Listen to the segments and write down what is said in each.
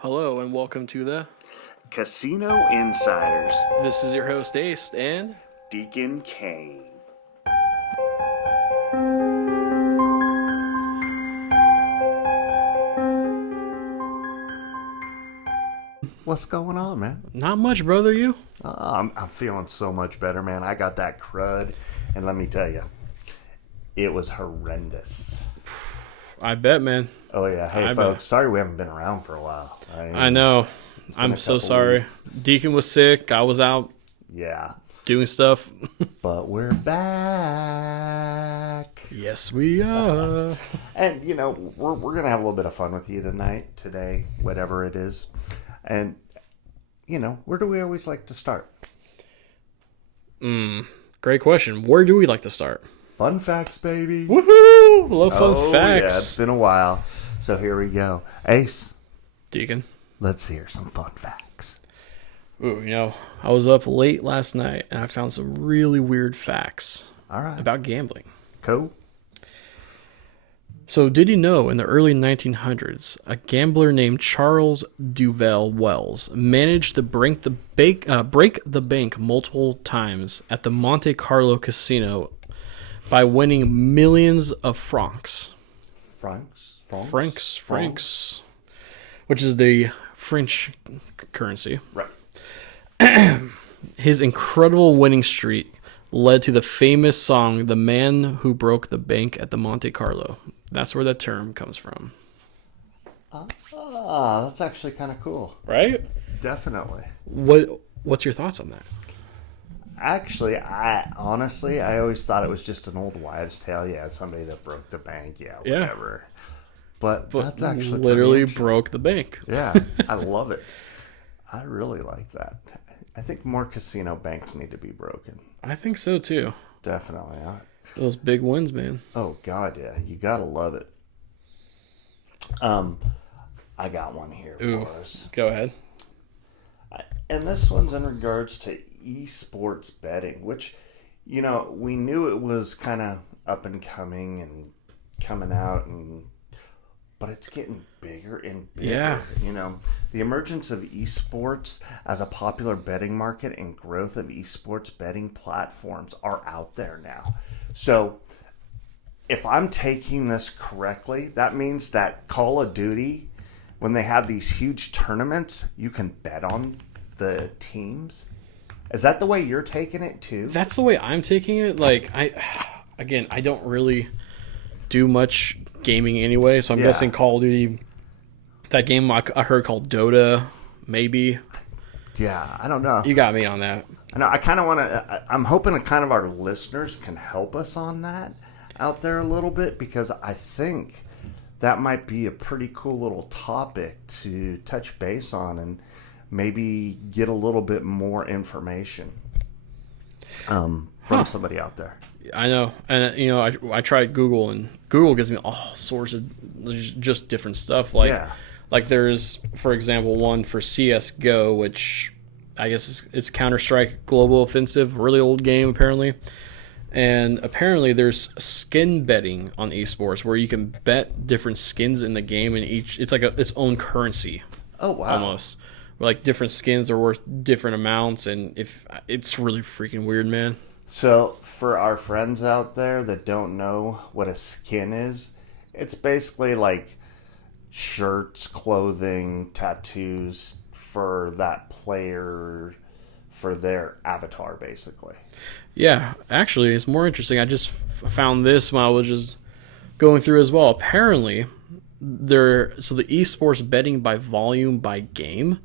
Hello and welcome to the Casino Insiders, This is your host Ace and Deacon Kaine. What's going on, man? not much, brother. You? I'm feeling so much better, man. I got that crud, and let me tell you, it was horrendous. I bet, man. Oh, yeah. Hey, folks, sorry we haven't been around for a while. I know. I'm so sorry. Weeks. Deacon was sick. I was out Yeah. doing stuff. But we're back. Yes, we are. And, you know, we're going to have a little bit of fun with you today, whatever it is. And, you know, where do we always like to start? Great question. Where do we like to start? Fun facts, baby. Woohoo! Love fun facts. Yeah, it's been a while. So here we go. Ace, Deacon. let's hear some fun facts. Ooh, I was up late last night and I found some really weird facts All right. about gambling. Cool. So, did you know in the early 1900s, a gambler named Charles Duvel Wells managed to break the bank multiple times at the Monte Carlo casino by winning millions of francs? Francs, Which is the French currency. Right. His incredible winning streak led to the famous song, "The Man Who Broke the Bank at the Monte Carlo." That's where that term comes from. Ah, that's actually kind of cool. Right? Definitely. What's your thoughts on that? Actually, I always thought it was just an old wives' tale. Yeah, somebody that broke the bank. Yeah, whatever. But that's actually literally broke the bank. Yeah, I love it. I really like that. I think more casino banks need to be broken. I think so too. Definitely. Those big wins, man. Oh God, yeah, you gotta love it. I got one here for us. Go ahead. And this one's in regards to esports betting, which, you know, we knew it was kind of up and coming and coming out, but it's getting bigger and bigger. Yeah. You know, the emergence of esports as a popular betting market and growth of esports betting platforms are out there now. So, if I'm taking this correctly, that means that Call of Duty, when they have these huge tournaments, you can bet on the teams. Is that the way you're taking it too? That's the way I'm taking it. Like, I don't really do much gaming anyway, so I'm guessing Call of Duty, that game I heard called Dota, maybe. Yeah, I don't know. You got me on that. I know. I kind of want to. I'm hoping that kind of our listeners can help us on that out there a little bit, because I think that might be a pretty cool little topic to touch base on and maybe get a little bit more information from somebody out there. I know, and I tried Google, and Google gives me all sorts of just different stuff. Like there's, for example, one for CS:GO, which I guess it's Counter-Strike Global Offensive, really old game apparently. And apparently there's skin betting on esports where you can bet different skins in the game, and it's like its own currency. Oh wow! Almost, where like different skins are worth different amounts, and if it's really freaking weird, man. So, for our friends out there that don't know what a skin is, it's basically like shirts, clothing, tattoos for that player, for their avatar, basically. Yeah, actually, it's more interesting. I just found this when I was just going through as well. Apparently, the esports betting by volume by game,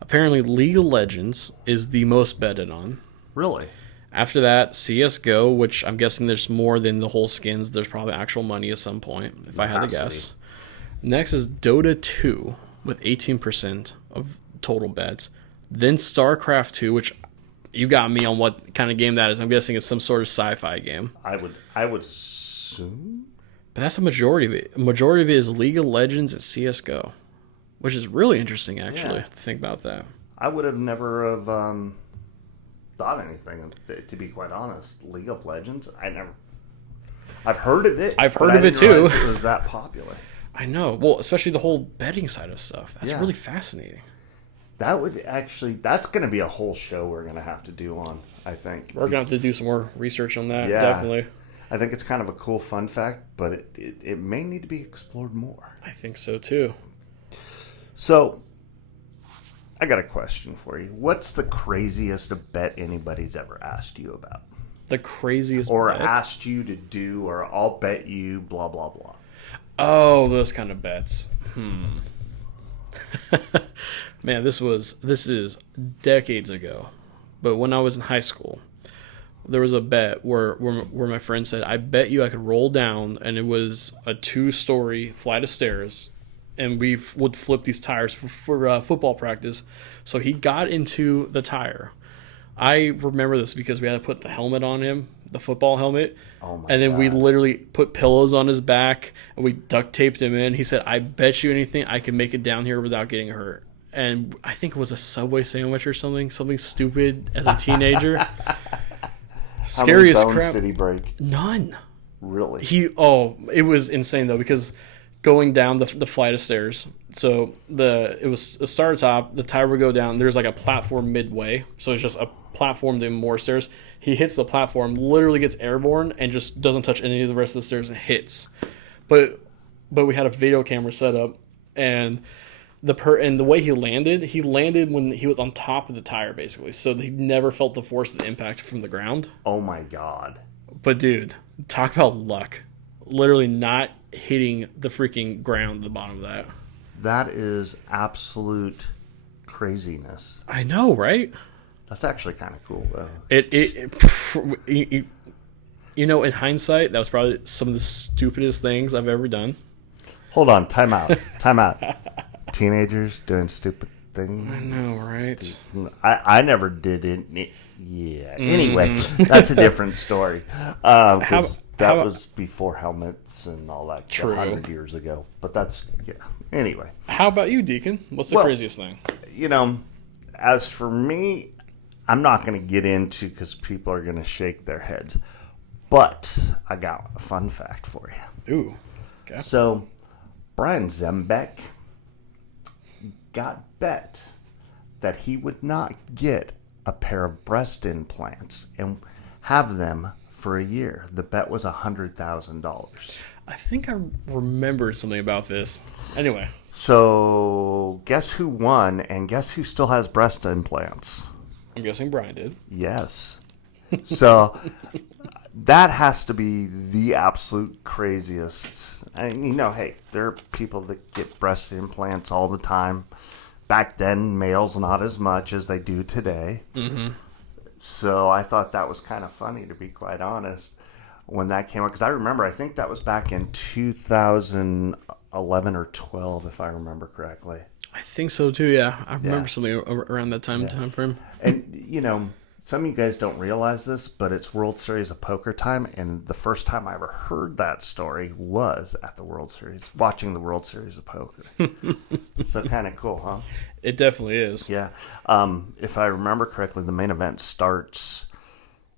apparently League of Legends is the most betted on. Really? After that, CS:GO, which I'm guessing there's more than the whole skins. There's probably actual money at some point, if I had to guess. Next is Dota 2 with 18% of total bets. Then StarCraft 2, which you got me on what kind of game that is. I'm guessing it's some sort of sci-fi game. I would assume. But that's a majority of it. A majority of it is League of Legends and CS:GO, which is really interesting, actually, to think about that. I would have never have thought anything, to be quite honest. League of Legends, I've heard of it. I've heard of it too. It was that popular. I know. Well, especially the whole betting side of stuff. That's Yeah. really fascinating. That's going to be a whole show we're going to have to do on, I think. We're going to have to do some more research on that, Yeah. definitely. I think it's kind of a cool fun fact, but it may need to be explored more. I think so, too. So, I got a question for you. What's the craziest bet anybody's ever asked you about? The craziest Or bet? asked you to do, or I'll bet you, blah, blah, blah. Oh, those kind of bets. Man, this is decades ago. But when I was in high school, there was a bet where my friend said, I bet you I could roll down, and it was a 2-story flight of stairs, and we would flip these tires for football practice. So he got into the tire. I remember this because we had to put the helmet on him, the football helmet. Oh my and then God. we literally put pillows on his back, and we duct taped him in. He said, I bet you anything I can make it down here without getting hurt. And I think it was a Subway sandwich or something stupid as a teenager. How many Scariest bones crap. did he break? None. Really? It was insane though, because going down the flight of stairs, so it was a start top, the tire would go down, there's like a platform midway, so it's just a platform, then more stairs. He hits the platform, literally gets airborne, and just doesn't touch any of the rest of the stairs and hits. But we had a video camera set up, and the way he landed when he was on top of the tire, basically, so he never felt the force of the impact from the ground. Oh my God. But dude, talk about luck. Literally not hitting the freaking ground at the bottom of that. That is absolute craziness. I know, right? That's actually kind of cool, though. In hindsight, that was probably some of the stupidest things I've ever done. Hold on, time out. Teenagers doing stupid things. I know, right? I never did it. Yeah. Anyway, that's a different story. 'Cause that was before helmets and all that. True. 100 years ago. But that's, yeah. Anyway. How about you, Deacon? What's the craziest thing? As for me, I'm not going to get into because people are going to shake their heads. But I got a fun fact for you. Ooh. Okay. So, Brian Zembeck got bet that he would not get a pair of breast implants and have them for a year. The bet was $100,000. I think I remembered something about this. Anyway. So, guess who won and guess who still has breast implants? I'm guessing Brian did. Yes. So, that has to be the absolute craziest. And, hey, there are people that get breast implants all the time. Back then, males not as much as they do today. Mm-hmm. So I thought that was kind of funny, to be quite honest, when that came out. Because I think that was back in 2011 or 12, if I remember correctly. I think so, too, yeah. I remember something around that time frame. And, some of you guys don't realize this, but it's World Series of Poker time, and the first time I ever heard that story was at the World Series, watching the World Series of Poker. So kind of cool, huh? It definitely is. Yeah. If I remember correctly, the main event starts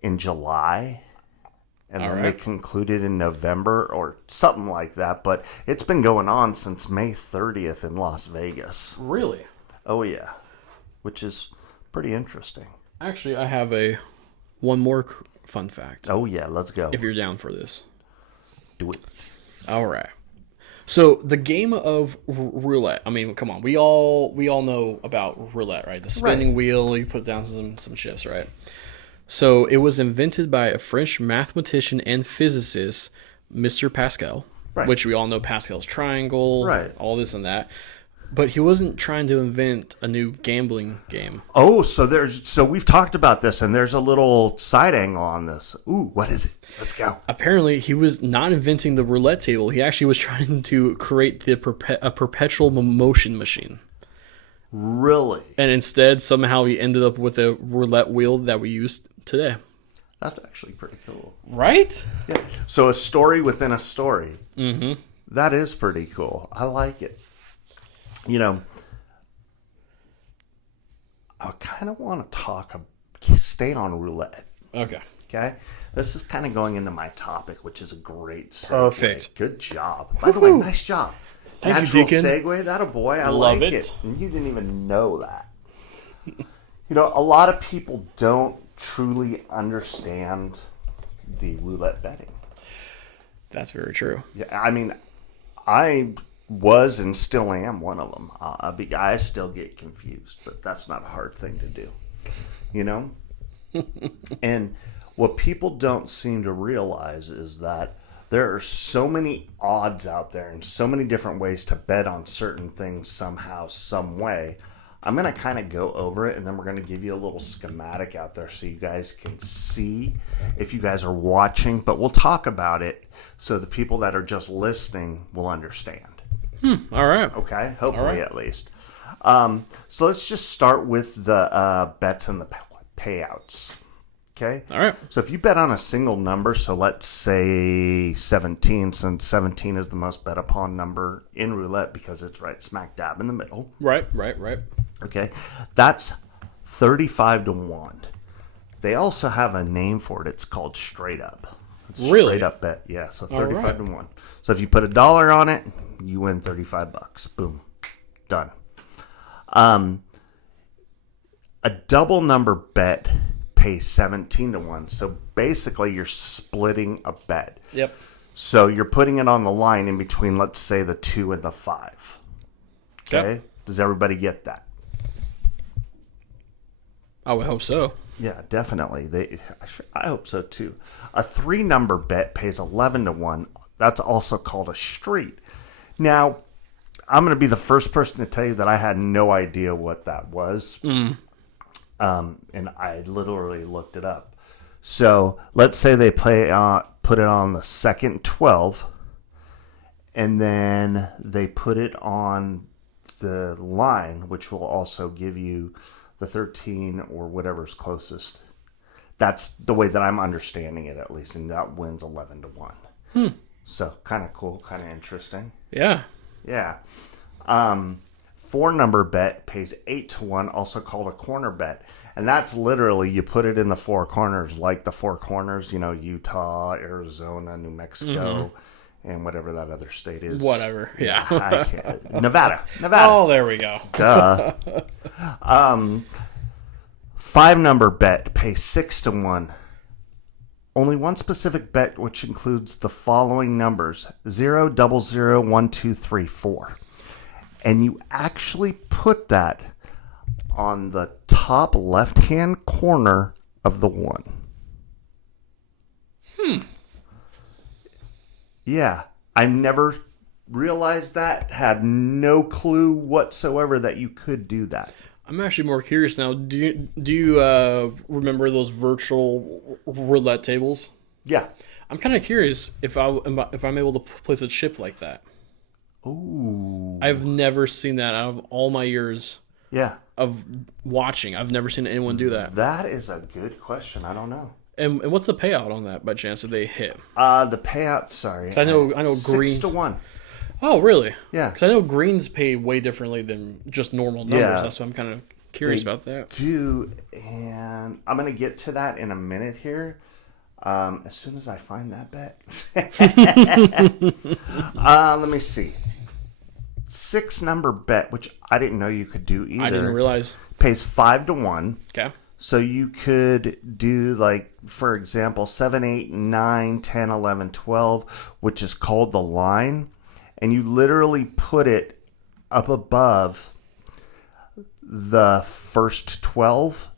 in July, and then they concluded in November or something like that, but it's been going on since May 30th in Las Vegas. Really? Oh, yeah. Which is pretty interesting. Actually, I have one more fun fact. Oh, yeah, let's go. If you're down for this. Do it. All right. So the game of roulette. I mean, come on. We all know about roulette, right? The spinning wheel. You put down some chips, right? So it was invented by a French mathematician and physicist, Mr. Pascal, which we all know Pascal's triangle, all this and that. But he wasn't trying to invent a new gambling game. Oh, so we've talked about this, and there's a little side angle on this. Ooh, what is it? Let's go. Apparently, he was not inventing the roulette table. He actually was trying to create a perpetual motion machine. Really? And instead, somehow he ended up with a roulette wheel that we use today. That's actually pretty cool. Right? Yeah. So a story within a story. Mm-hmm. That is pretty cool. I like it. I kind of want to stay on roulette. Okay? This is kind of going into my topic, which is a great segue. Perfect. Good job. By the way, nice job. Thank Natural you, Deacon. segue, that a boy. I Love like it. And you didn't even know that. A lot of people don't truly understand the roulette betting. That's very true. Yeah, I mean, I was and still am one of them. I still get confused, but that's not a hard thing to do, And what people don't seem to realize is that there are so many odds out there and so many different ways to bet on certain things somehow, some way. I'm going to kind of go over it, and then we're going to give you a little schematic out there so you guys can see if you guys are watching. But we'll talk about it so the people that are just listening will understand. All right. Okay? Hopefully, at least. So let's just start with the bets and the payouts. Okay? All right. So if you bet on a single number, so let's say 17, since 17 is the most bet upon number in roulette because it's right smack dab in the middle. Right. Okay? That's 35 to 1. They also have a name for it. It's called straight up. Really? Straight up bet. Yeah, so 35 to 1. So if you put $1 on it, you win $35. Boom. Done. A double number bet pays 17 to 1. So basically you're splitting a bet. Yep. So you're putting it on the line in between, let's say, the 2 and the 5. Okay? Yep. Does everybody get that? I would hope so. Yeah, definitely. I hope so too. A 3 number bet pays 11 to 1. That's also called a street. Now, I'm going to be the first person to tell you that I had no idea what that was. And I literally looked it up. So let's say they put it on the second 12, and then they put it on the line, which will also give you the 13 or whatever's closest. That's the way that I'm understanding it, at least, and that wins 11 to 1. So kind of cool, kind of interesting. Yeah. Yeah. 4 number bet pays 8 to 1, also called a corner bet. And that's literally, you put it in the 4 corners, like the 4 corners, Utah, Arizona, New Mexico, and whatever that other state is. Whatever, yeah. I can't. Nevada. Oh, there we go. Duh. 5 number bet pays 6 to 1. Only one specific bet, which includes the following numbers: 0, 00, 1, 2, 3, 4. And you actually put that on the top left-hand corner of the 1. Yeah, I never realized that. Had no clue whatsoever that you could do that. I'm actually more curious now. Do you remember those virtual roulette tables? Yeah. I'm kind of curious if I'm able to place a chip like that. Ooh. I've never seen that out of all my years. Yeah. Of watching. I've never seen anyone do that. That is a good question. I don't know. And what's the payout on that by chance if they hit? The payout, sorry. 'Cause I know green 6 to 1. Oh, really? Yeah. Because I know greens pay way differently than just normal numbers. Yeah. That's why I'm kind of curious about that. Do, and I'm going to get to that in a minute here. As soon as I find that bet. Let me see. 6 number bet, which I didn't know you could do either. I didn't realize. Pays 5 to 1. Okay. So you could do, like, for example, 7, 8, 9, 10, 11, 12, which is called the line. And you literally put it up above the first 12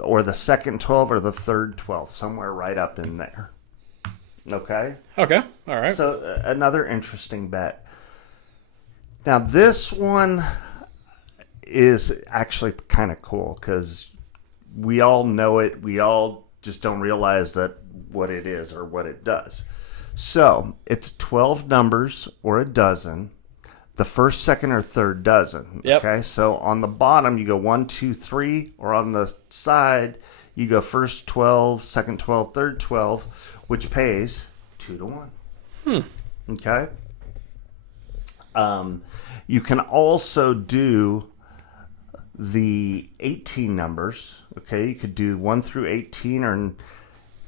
or the second 12 or the third 12, somewhere right up in there. Okay? Okay. All right. So another interesting bet. Now this one is actually kind of cool because we all know it. We all just don't realize that what it is or what it does. So it's 12 numbers or a dozen. The first, second, or third dozen. Yep. Okay, so on the bottom you go 1, 2, 3, or on the side you go first 12, second 12, third 12, which pays 2 to 1. Okay. You can also do the 18 numbers. Okay, you could do 1 through 18 or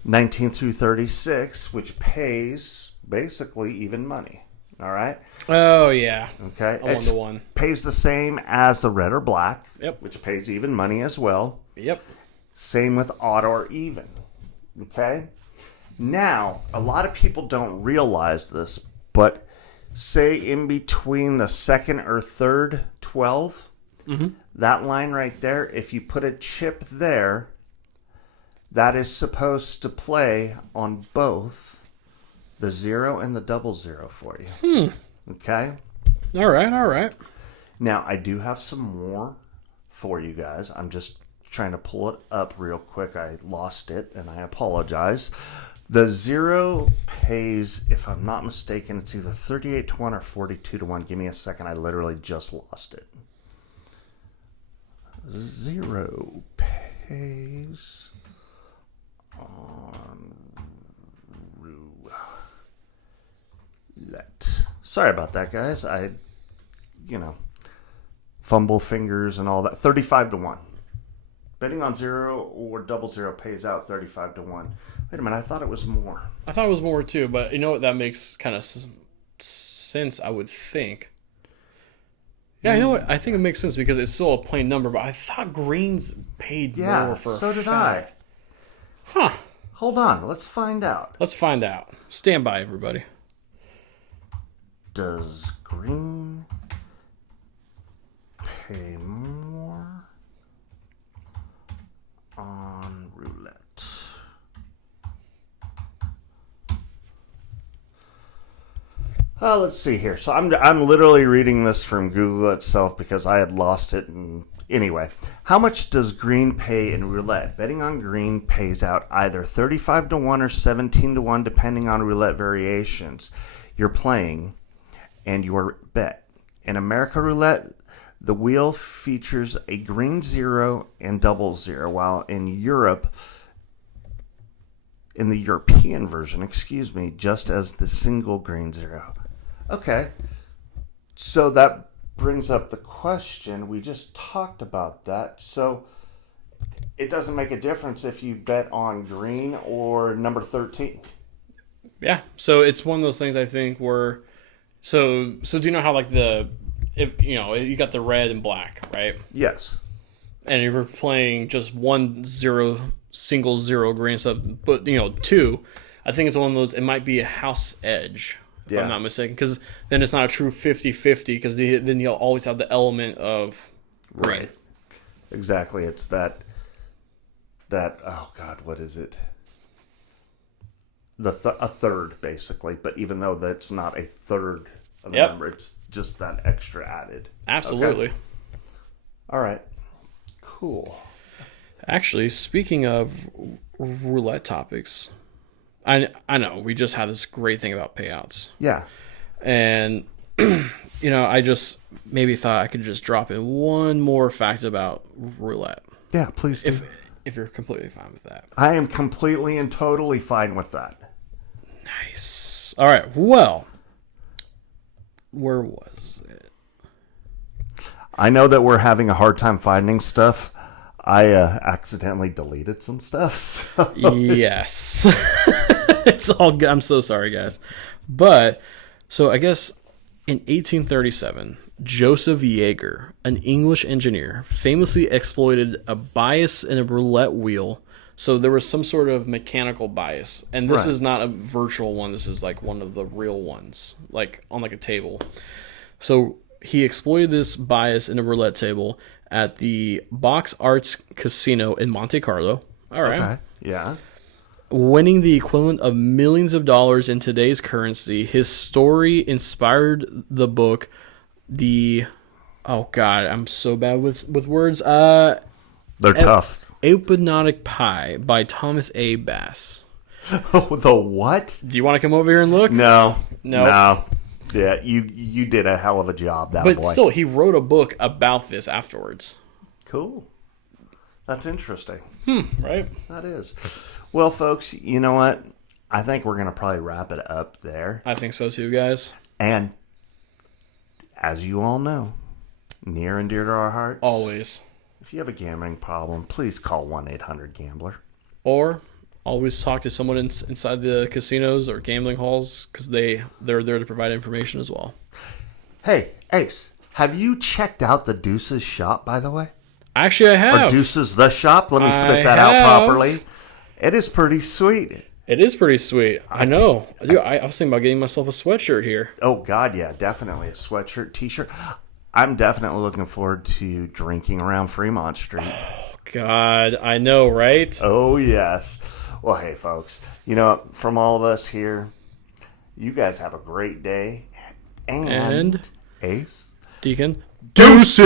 19 through 36, which pays basically even money. All right. Oh, yeah. Okay. A 1-to-1. Pays the same as the red or black. Yep. Which pays even money as well. Yep. Same with odd or even. Okay. Now, a lot of people don't realize this, but say in between the second or third 12, that line right there, if you put a chip there, that is supposed to play on both the 0 and the 00 for you. Okay? All right. Now, I do have some more for you guys. I'm just trying to pull it up real quick. I lost it, and I apologize. The 0 pays, if I'm not mistaken, it's either 38 to 1 or 42 to 1. Give me a second. I literally just lost it. 0 pays on roulette. Sorry about that, guys. Fumble fingers and all that. 35 to 1. Betting on 0 or 00 pays out 35 to 1. Wait a minute, I thought it was more. I thought it was more too, but you know what? That makes kind of sense, I would think. Yeah, you know what? I think it makes sense because it's still a plain number, but I thought greens paid more for so a did fact. I. Hold on, let's find out. Let's find out. Stand by, everybody. Does green pay more on roulette? Let's see here. So I'm literally reading this from Google itself because I had lost it. And anyway, how much does green pay in roulette? Betting on green pays out either 35 to 1 or 17 to 1 depending on roulette variations you're playing and your bet. In America Roulette, the wheel features a green 0 and 00, while in Europe, in the European version, just as the single green 0. Okay, so that brings up the question. We just talked about that. So it doesn't make a difference if you bet on green or number 13. Yeah, so it's one of those things I think where, so do you know how like if you got the red and black, right? Yes. And if you're playing just 1-0 single 0 green stuff, but 2, I think it's one of those. It might be a house edge. If I'm not mistaken, because then it's not a true 50-50, because then you'll always have the element of green. Right. Exactly. It's that oh God, what is it? A third, basically. But even though that's not a third of the number, it's just that extra added. Absolutely. Okay. All right. Cool. Actually, speaking of roulette topics, I know we just had this great thing about payouts. Yeah. And, I just maybe thought I could just drop in one more fact about roulette. Yeah, please do. If you're completely fine with that. I am completely and totally fine with that. Nice. All right. Well, where was it? I know that we're having a hard time finding stuff. I accidentally deleted some stuff. So. Yes. It's all good. I'm so sorry, guys. But, so I guess in 1837, Joseph Yeager, an English engineer, famously exploited a bias in a roulette wheel. So there was some sort of mechanical bias. And this is not a virtual one. This is like one of the real ones, like on like a table. So he exploited this bias in a roulette table at the Box Arts Casino in Monte Carlo. All right. Okay. Yeah. Winning the equivalent of millions of dollars in today's currency. His story inspired the book, oh God, I'm so bad with words. They're tough. Hypnotic Pie by Thomas A. Bass. The what? Do you want to come over here and look? No. Yeah, you did a hell of a job, boy. But still, he wrote a book about this afterwards. Cool. That's interesting. Right? That is. Well, folks, you know what? I think we're going to probably wrap it up there. I think so too, guys. And as you all know, near and dear to our hearts, always, if you have a gambling problem, please call 1-800-GAMBLER. Or always talk to someone inside the casinos or gambling halls because they're there to provide information as well. Hey, Ace, have you checked out the Deuces Shop, by the way? Actually, I have. Or Deuces The Shop? Let me spit that out properly. It is pretty sweet. It is pretty sweet. I know. Dude, I was thinking about getting myself a sweatshirt here. Oh, God, yeah, definitely. A sweatshirt, t-shirt. I'm definitely looking forward to drinking around Fremont Street. Oh, God, I know, right? Oh, yes. Well, hey, folks, from all of us here, you guys have a great day. And Ace? Deacon? Deuces!